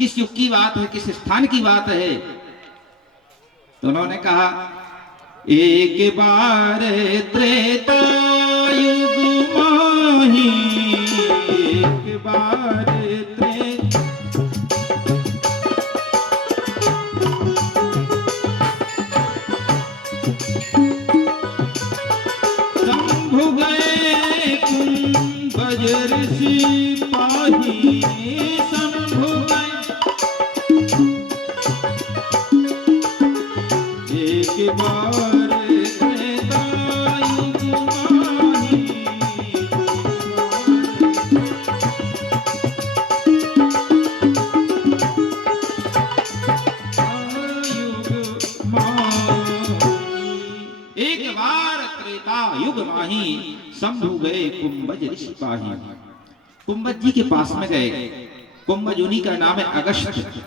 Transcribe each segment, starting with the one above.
किस युग की बात है, किस स्थान की बात है? तो उन्होंने कहा एक बार त्रेता युग माही, एक बार त्रेता शंभु गए कुंभज ऋषि पाही, शंभु गए एक बार त्रेता युग माही, एक बार त्रेता युग माही, शंभु गए कुंभज ऋषि पाही। कुंभज जी के पास में गए। कुंभज उन्हीं का नाम है अगस्त्य।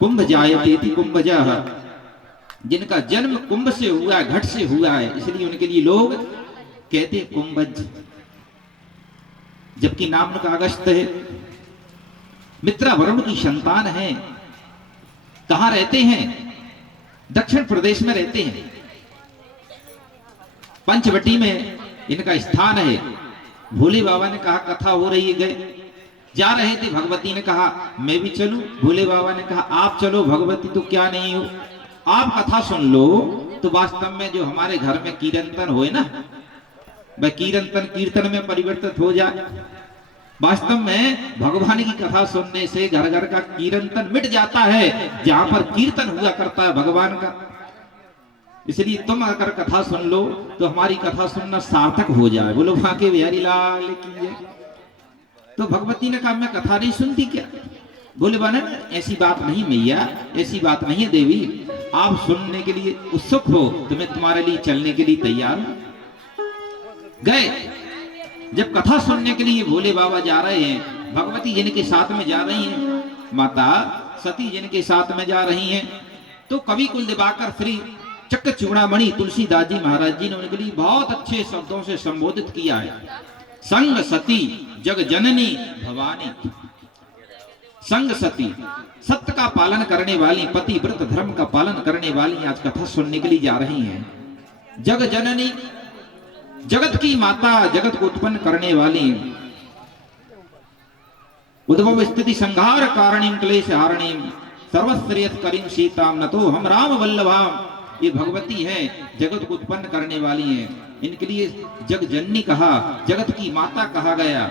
कुंभ जायते कुंभजः, जिनका जन्म कुंभ से हुआ है, घट से हुआ है, इसलिए उनके लिए लोग कहते हैं कुंभज, जबकि नाम उनका अगस्त्य है। मित्रा वरुण की संतान है। कहां रहते हैं? दक्षिण प्रदेश में रहते हैं। पंचवटी में इनका स्थान है। भोले बाबा ने कहा कथा हो रही है, गए जा रहे थे। भगवती ने कहा मैं भी चलूं। भोले बाबा ने कहा आप चलो, भगवती तो क्या नहीं हो, आप कथा सुन लो। तो वास्तव में जो हमारे घर में कीर्तन होए ना, वह कीर्तन में परिवर्तित हो जाए। वास्तव में भगवान की कथा सुनने से घर घर का कीर्तन मिट जाता है, जहां पर कीर्तन हुआ करता है भगवान का। इसलिए तुम अगर कथा सुन लो तो हमारी कथा सुनना सार्थक हो जाए। बोलो बांके बिहारी लाल की जय। तो भगवती ने कहा मैं कथा नहीं सुनती क्या? बोले बने ऐसी बात नहीं मैया, ऐसी बात नहीं है देवी, आप सुनने के लिए उत्सुक हो तो मैं तुम्हारे लिए चलने के लिए तैयार हूं। गए। जब कथा सुनने के लिए भोले बाबा जा रहे हैं, भगवती जिनके साथ में जा रही हैं, माता सती जिनके साथ में जा रही हैं, तो कवि कुल दिवाकर श्री चक्र चूड़ामणि तुलसीदास जी महाराज जी ने उनके लिए बहुत अच्छे शब्दों से संबोधित किया है। संग सती जग जननी भवानी। संग सती, सत्य का पालन करने वाली, पति व्रत धर्म का पालन करने वाली आज कथा सुनने के लिए जा रही हैं। जग जननी, जगत की माता, जगत को उत्पन्न करने वाली, उद्भव स्थिति संहार कारणीम क्लेश हारणीम सर्वश्रेयस करीम सीताम नतो हम राम वल्लभाम। ये भगवती है, जगत को उत्पन्न करने वाली हैं। इनके लिए जग जननी कहा, जगत की माता कहा गया,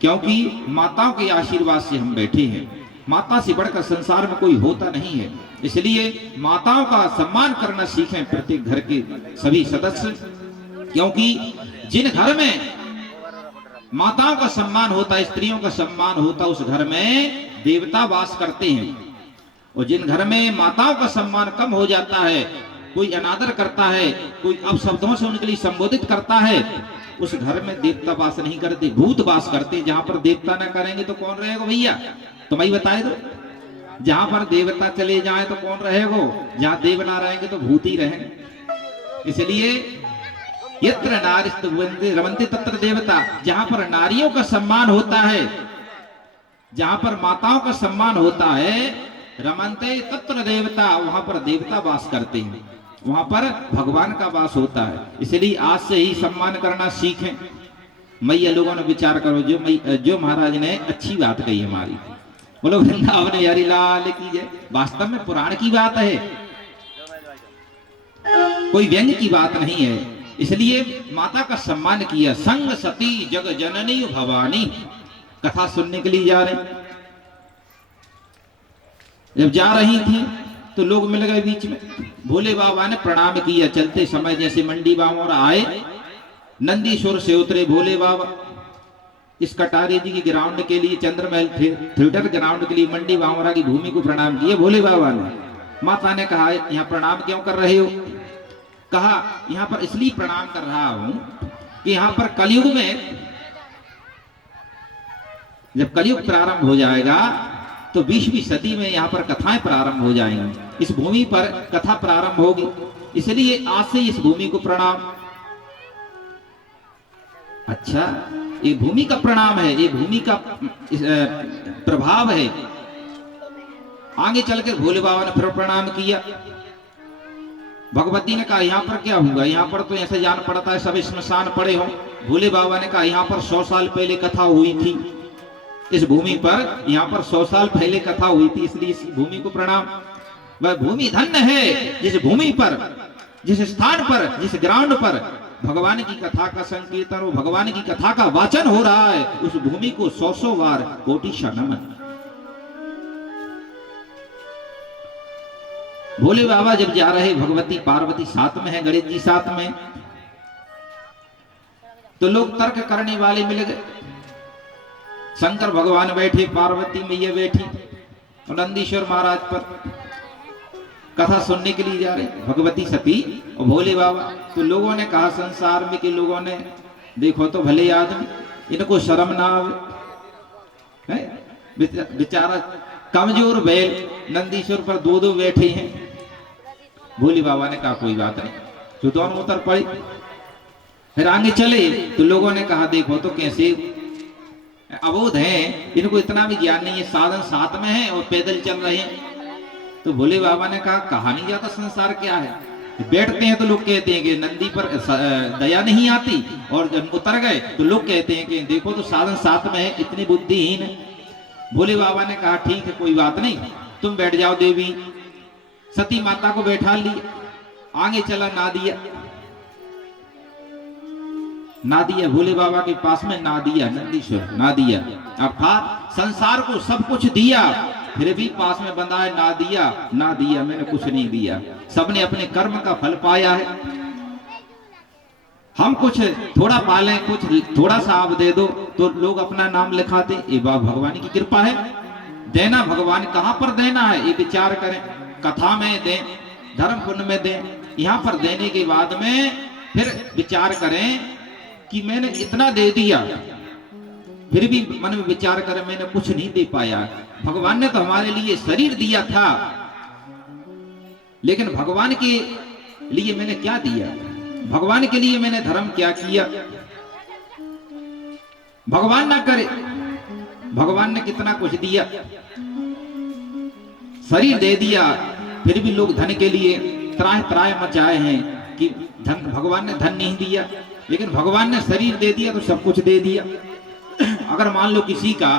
क्योंकि माताओं के आशीर्वाद से हम बैठे हैं। माता से बढ़कर संसार में कोई होता नहीं है। इसलिए माताओं का सम्मान करना सीखें प्रत्येक घर के सभी सदस्य, क्योंकि जिन घर में माताओं का सम्मान होता है, स्त्रियों का सम्मान होता है, उस घर में देवता वास करते हैं। और जिन घर में माताओं का सम्मान कम हो जाता है, कोई अनादर करता है, कोई अपशब्दों से उनके लिए संबोधित करता है, उस घर में देवता वास नहीं करते, भूत वास करते। जहां पर देवता ना करेंगे तो कौन रहेगा भैया? तुम ही बताए दो। जहां पर देवता चले जाएं तो कौन रहेगा? जहां देव ना रहेंगे तो भूत ही रहेंगे। इसलिए यत्र नारीस्तु रमन्ते तत्र देवता, जहां पर नारियों का सम्मान होता है, जहां पर माताओं का सम्मान होता है, रमन्ते तत्र देवता, वहां पर देवता वास करते हैं, वहां पर भगवान का वास होता है। इसलिए आज से ही सम्मान करना सीखें। मैया लोगों ने विचार करो, जो महाराज ने अच्छी बात कही हमारी। बोलो वृंदावन बिहारी लाल की जय। वास्तव में पुराण की बात है, कोई व्यंग की बात नहीं है। इसलिए माता का सम्मान किया। संग सती जग जननी भवानी। कथा सुनने के लिए जा रहे, जब जा रही थी तो लोग मिल गए बीच में। भोले बाबा ने प्रणाम किया। चलते समय जैसे मंडी बामोरा आए, नंदीश्वर से उतरे भोले बाबा। इस कटारे जी की ग्राउंड के लिए, चंद्रमहल थिएटर ग्राउंड के लिए मंडी बामोरा की भूमि को प्रणाम किया भोले बाबा ने। माता ने कहा यहाँ प्रणाम क्यों कर रहे हो? कहा यहाँ पर इसलिए प्रणाम कर रहा हूं कि यहाँ पर कलयुग में, जब कलयुग प्रारंभ हो जाएगा तो 20वीं सदी में यहाँ पर कथाएं प्रारंभ हो जाएंगी। इस भूमि पर कथा प्रारंभ होगी, इसलिए आज से इस भूमि को प्रणाम। अच्छा, ये भूमि का प्रणाम है, ये भूमि का प्रभाव है। आगे चलकर भोले बाबा ने फिर प्रणाम किया। भगवती ने कहा यहाँ पर क्या हुआ, यहाँ पर तो ऐसे जान पड़ता है सब स्मशान पड़े हो। भोले बाबा ने कहा यहाँ पर 100 साल पहले कथा हुई थी, इस भूमि पर यहाँ पर 100 साल पहले कथा हुई थी, इसलिए इस भूमि को प्रणाम। वह भूमि धन्य है जिस भूमि पर, जिस स्थान पर, जिस ग्राउंड पर भगवान की कथा का संकीर्तन और भगवान की कथा का वाचन हो रहा है, उस भूमि को 100 बार कोटि नमन। भोले बाबा जब जा रहे, भगवती पार्वती साथ में है, गणेश जी साथ में, तो लोग तर्क करने वाले मिल गए। शंकर भगवान बैठे, पार्वती मैया बैठी, और नंदीश्वर महाराज पर कथा सुनने के लिए जा रहे, भगवती सती और भोले बाबा। तो लोगों ने कहा, संसार में के लोगों ने, देखो तो भले आदमी, इनको शर्म ना आवे, बेचारा कमजोर बैल नंदीश्वर पर 2-2 बैठे हैं। भोले बाबा ने कहा कोई बात नहीं, तो दोनों उतर पड़े। फिर आगे चले तो लोगों ने कहा देखो तो कैसे अबोध हैं, इनको इतना भी ज्ञान नहीं है, साधन साथ में है और पैदल चल रहे हैं। तो भोले बाबा ने कहा नहीं जाता संसार क्या है। बैठते हैं तो लोग कहते हैं कि नंदी पर दया नहीं आती, और जब उतर गए तो लोग कहते हैं कि देखो तो साधन साथ में है, इतनी बुद्धिहीन। भोले बाबा ने कहा ठीक है कोई बात नहीं, तुम बैठ जाओ। देवी सती माता को बैठा ली, आगे चला नादिया। नादिया भोले बाबा के पास में, नादिया नंदीश्वर, नादिया अर्थात संसार को सब कुछ दिया, फिर भी पास में बंधा है नादिया। नादिया मैंने कुछ नहीं दिया, सबने अपने कर्म का फल पाया है। हम कुछ थोड़ा पालें, कुछ थोड़ा सा आप दे दो तो लोग अपना नाम लिखाते। ये भगवान की कृपा है, देना भगवान कहाँ पर देना है ये विचार करें। कथा में दें, धर्म पुण्य में दें, यहाँ पर देने के बाद में फिर विचार करें कि मैंने इतना दे दिया, फिर भी मन में विचार करें मैंने कुछ नहीं दे पाया। भगवान ने तो हमारे लिए शरीर दिया था, लेकिन भगवान के लिए मैंने क्या दिया, भगवान के लिए मैंने धर्म क्या किया। भगवान ना करे, भगवान ने कितना कुछ दिया, शरीर दे दिया, फिर भी लोग धन के लिए त्राह त्राह मचाए हैं कि धन, भगवान ने धन नहीं दिया, लेकिन भगवान ने शरीर दे दिया तो सब कुछ दे दिया। अगर मान लो किसी का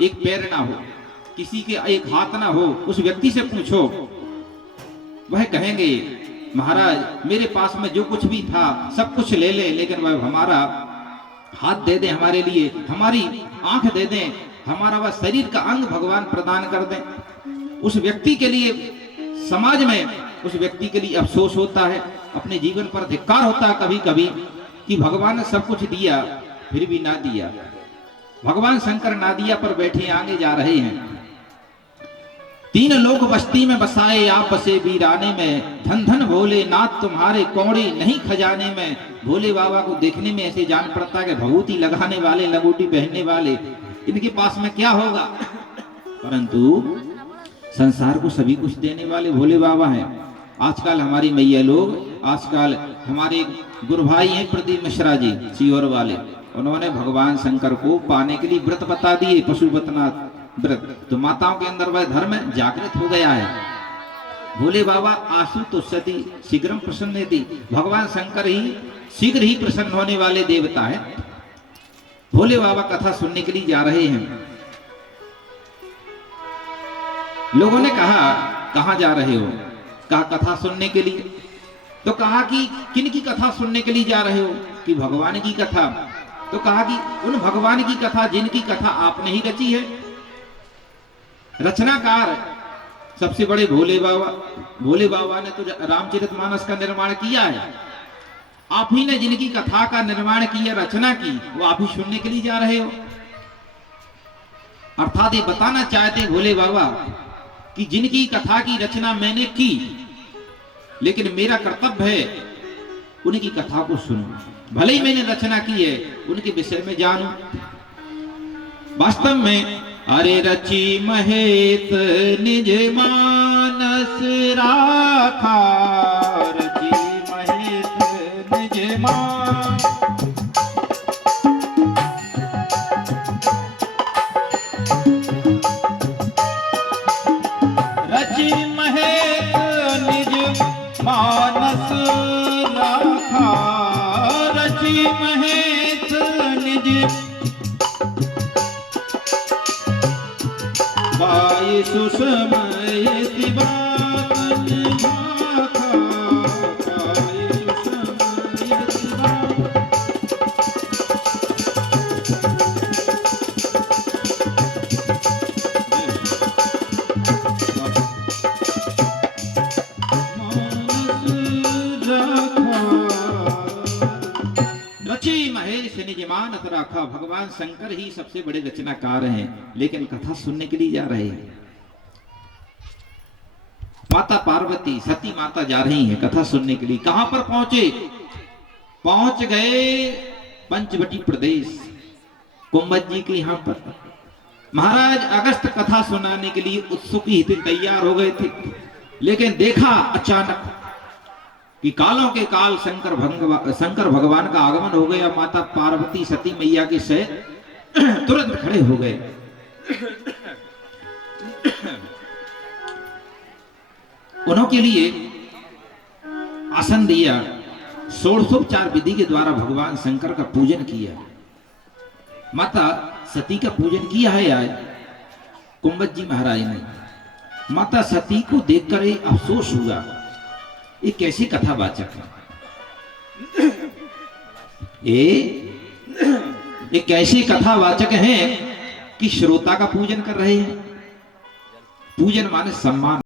एक पैर ना हो, किसी के एक हाथ ना हो, उस व्यक्ति से पूछो, वह कहेंगे महाराज मेरे पास में जो कुछ भी था सब कुछ ले ले, लेकिन वह हमारा हाथ दे दें हमारे लिए, हमारी आंख दे दें, हमारा वह शरीर का अंग भगवान प्रदान कर दें। उस व्यक्ति के लिए, समाज में उस व्यक्ति के लिए अफसोस होता है, अपने जीवन पर धिक्कार होता है कभी कभी कि भगवान ने सब कुछ दिया फिर भी ना दिया। भगवान शंकर नादिया पर बैठे आगे जा रहे हैं। 3 लोग बस्ती में बसाए आप बसे वीराने में, धन धन भोले नाथ तुम्हारे कौड़ी नहीं खजाने में। भोले बाबा को देखने में ऐसे जान पड़ता है कि भभूति लगाने वाले, लंगोटी पहनने वाले, इनके पास में क्या होगा, परंतु संसार को सभी कुछ देने वाले भोले बाबा हैं। आजकल हमारी मैया लोग, आजकल हमारे गुरु भाई हैं प्रदीप मिश्रा जी सीहोर वाले, उन्होंने भगवान शंकर को पाने के लिए व्रत बता दिए, पशुपतिनाथ व्रत। तो माताओं के अंदर वह धर्म जागृत हो गया है। भोले बाबा आशु तो सती शीघ्र प्रसन्न थी, भगवान शंकर ही शीघ्र ही प्रसन्न होने वाले देवता है। भोले बाबा कथा सुनने के लिए जा रहे हैं। लोगों ने कहा कहां जा रहे हो, कहा कथा सुनने के लिए। तो कहा कि किन की कथा सुनने के लिए जा रहे हो, कि भगवान की कथा। तो कहा कि उन भगवान की कथा जिनकी कथा आपने ही रची है। रचनाकार सबसे बड़े भोले बाबा, भोले बाबा ने तो रामचरितमानस का निर्माण किया है। आप ही ने जिनकी कथा का निर्माण किया, रचना की, वो आप ही सुनने के लिए जा रहे हो। अर्थात ये बताना चाहते भोले बाबा कि जिनकी कथा की रचना मैंने की, लेकिन मेरा कर्तव्य है उनकी कथा को सुनूं, भले ही मैंने रचना की है उनके विषय में जानूं। वास्तव में अरे रची महेत निज मानस राखा, रची महेत निज मान पाई सुसमय बातन भाखा, पाई सुसमय बात। रची महेश निज मानस राखा। भगवान शंकर ही सबसे बड़े रचनाकार हैं, लेकिन कथा सुनने के लिए जा रहे हैं। माता पार्वती सती माता जा रही हैं कथा सुनने के लिए। कहां पर पहुंचे? पहुंच गए पंचवटी प्रदेश, कुंभज जी के यहां पर। महाराज अगस्त कथा सुनाने के लिए उत्सुक ही थे, तैयार हो गए थे, लेकिन देखा अचानक कि कालों के काल शंकर भगवान का आगमन हो गया। माता पार्वती सती मैया के सहित तुरंत खड़े हो गए। उन्होंने लिए आसन दिया, षोडशोपचार विधि के द्वारा भगवान शंकर का पूजन किया। माता सती का पूजन किया है आज कुंभज जी महाराज ने। माता सती को देखकर ही अफसोस हुआ, ये कैसी कथावाचक है, ये कैसी कथावाचक हैं कि श्रोता का पूजन कर रहे हैं। पूजन माने सम्मान।